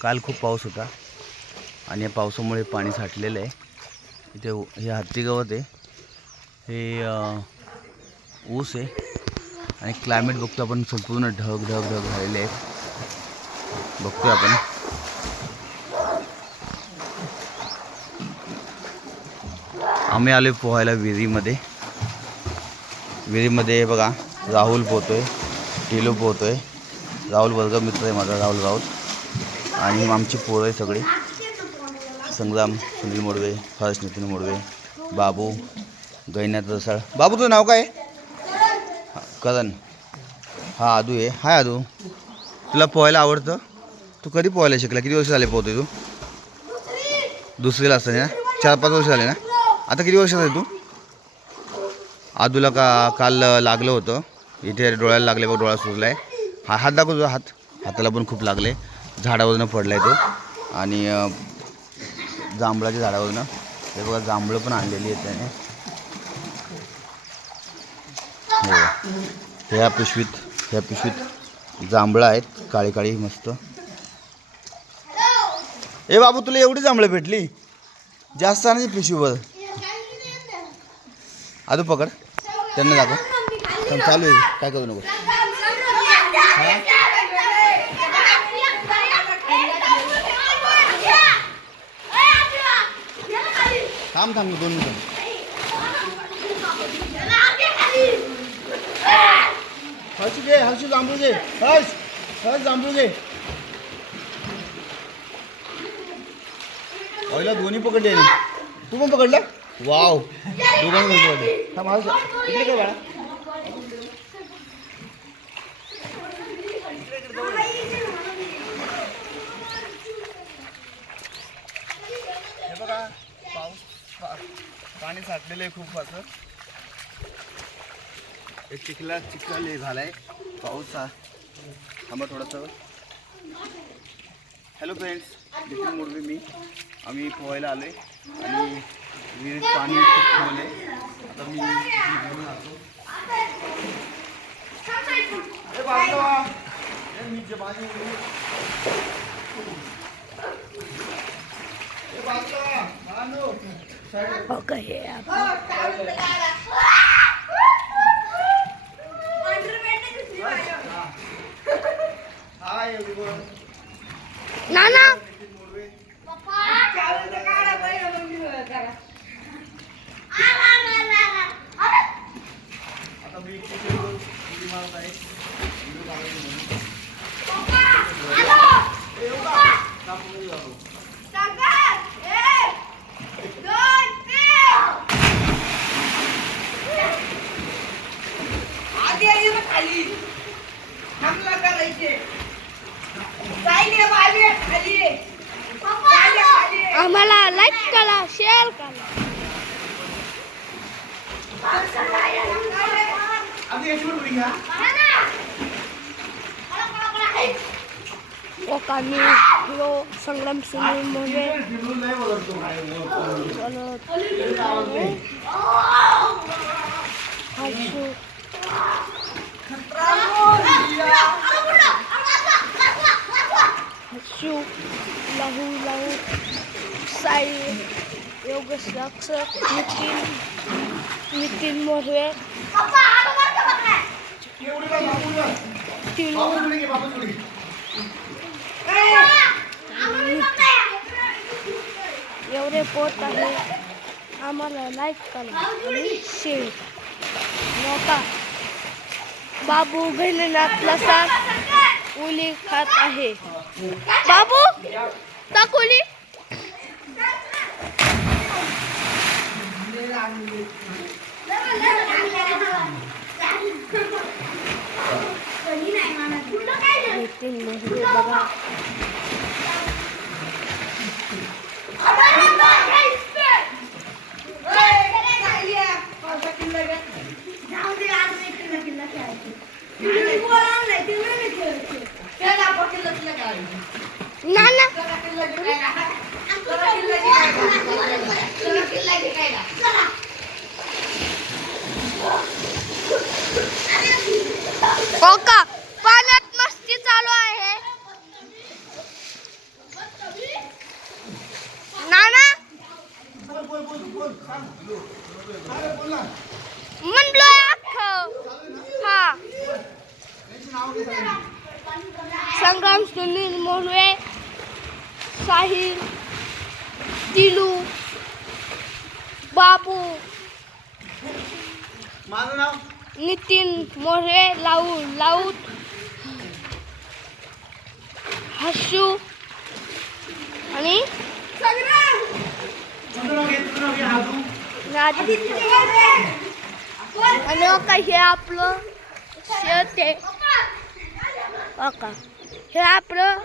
काल खूप पाऊस होता. आणि या पावसामुळे पाणी साठलेलं आहे. इथे हे हत्ती गवत आहे. हे ऊस आहे. आणि क्लायमेट बघतो आपण संपूर्ण ढग ढग ढग झालेले आहेत. बघतोय आपण. आम्ही आलो पोहायला विहिरीमध्ये. विहिरीमध्ये बघा राहुल पोहतोय टिलू पोहतोय. राहुल वर्ग मित्र आहे माझा राहुल राऊत. आणि आमची पोरं आहे सगळी. संग्राम सुनील मोडवे हर्ष नितीन मोडवे बाबू गैनाथ रसाळ. बाबू तुझं नाव काय? आहे? करण. हा आदू आहे. हाय आदू. तुला पोहायला आवडतं? तू कधी पोहायला शिकला? किती वर्ष झाले पोहतोय तू? दुसरीला असताना ना? चार पाच वर्ष झाले ना? आता किती वर्ष झाले तू? आदूला का काल लागलं होतं. इथे डोळ्याला लागले बघ डोळा सुजला आहे हा हात दाखव तुझा हात. हाताला पण खूप लागले. झाडावरनं पडला आहे तो. आणि जांभळाच्या झाडावरनं. हे बघा जांभळं पण आणलेली आहेत त्याने. हो. ह्या पिशवीत ह्या पिशवीत जांभळं आहेत. काळी काळी मस्त. ए बाबू तुला एवढी जांभळं भेटली? जास्त आणायची पिशवीवर. आदू पकड. त्यांना दाखव. चालू आहे. काय करू नको. थांब थांब दोन मिनिटं हर्षू घे हर्षू जांभळू घे हर्ष हर्ष जांभळू घे पहिला दोन्ही पकडले तू पण पकडलं वाव दोघांनी पण पकडले थांब हर्ष इकडे काय बाळा हे बघा पाऊस पा- पाणी साठलेलं आहे खूप असं. हे चिखला चिखल हे झालाय. पाऊस हा. थांबा थोडंसं. हॅलो फ्रेंड्स नितीन मोडवे मी. आम्ही पोहायला आलोय. आणि विहिरीत पाणी खूप खोल आहे आता मी घेऊन आलो. ए, मी जे बाजू Okay, yeah. Oh, आधी याच्यावर उडी घ्या. लोकांनी हिरो संग्राम सुनील मोरे फिरून नाही बोलत तो काय बोलतो. हर्षू हर्षू लहू लहू साई योगेश रक्ष नितीन नितीन मोरे एवढे पोत आहे. आम्हाला लाईक करा आणि शेअर नका. बाबू घैलनाथला साथ उली खात आहे. बाबू टाकुली नितीन मोहरे बघा म्हणलो हा. संग्राम सुनील मोरवे साहिल दिलू बाबू नितीन मोरे लाऊ लाऊ हसू आणि आणि हे आपलं शेत आहे. का हे आपलं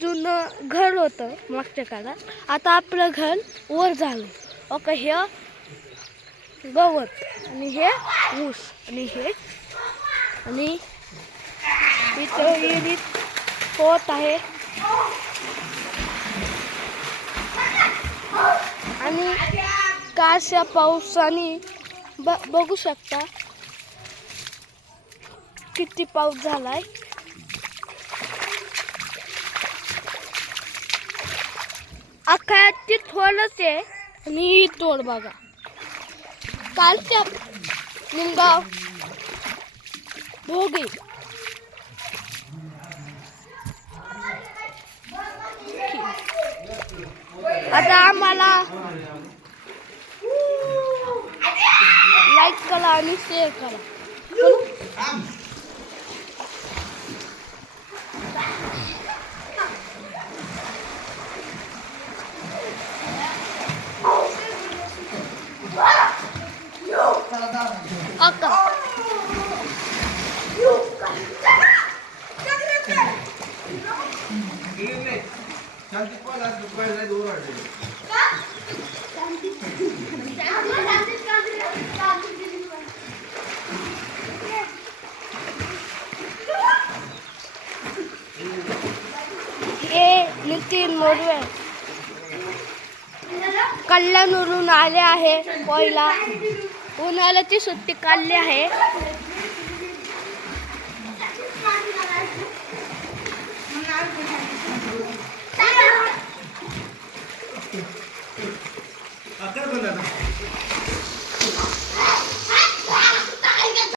जुनं घर होतं मागच्या काळात. आता आपलं घर वर झालं. ओके हे गवत आणि हे ऊस आणि हे आणि इथं विहिरीत पोत आहे. आणि काशा पावसाने ब बघू शकता किती पाऊस झालाय. अख्खा ती थोडंच आहे आणि ही तोड बघा. कालच्या निमगाव भोगी आता आम्हाला लाईक करा आणि शेअर करा. हे नितीन मोरवे. कल्याणवरून आले आहे पहिला. उन्हाळ्याची सुट्टी काढली आहे.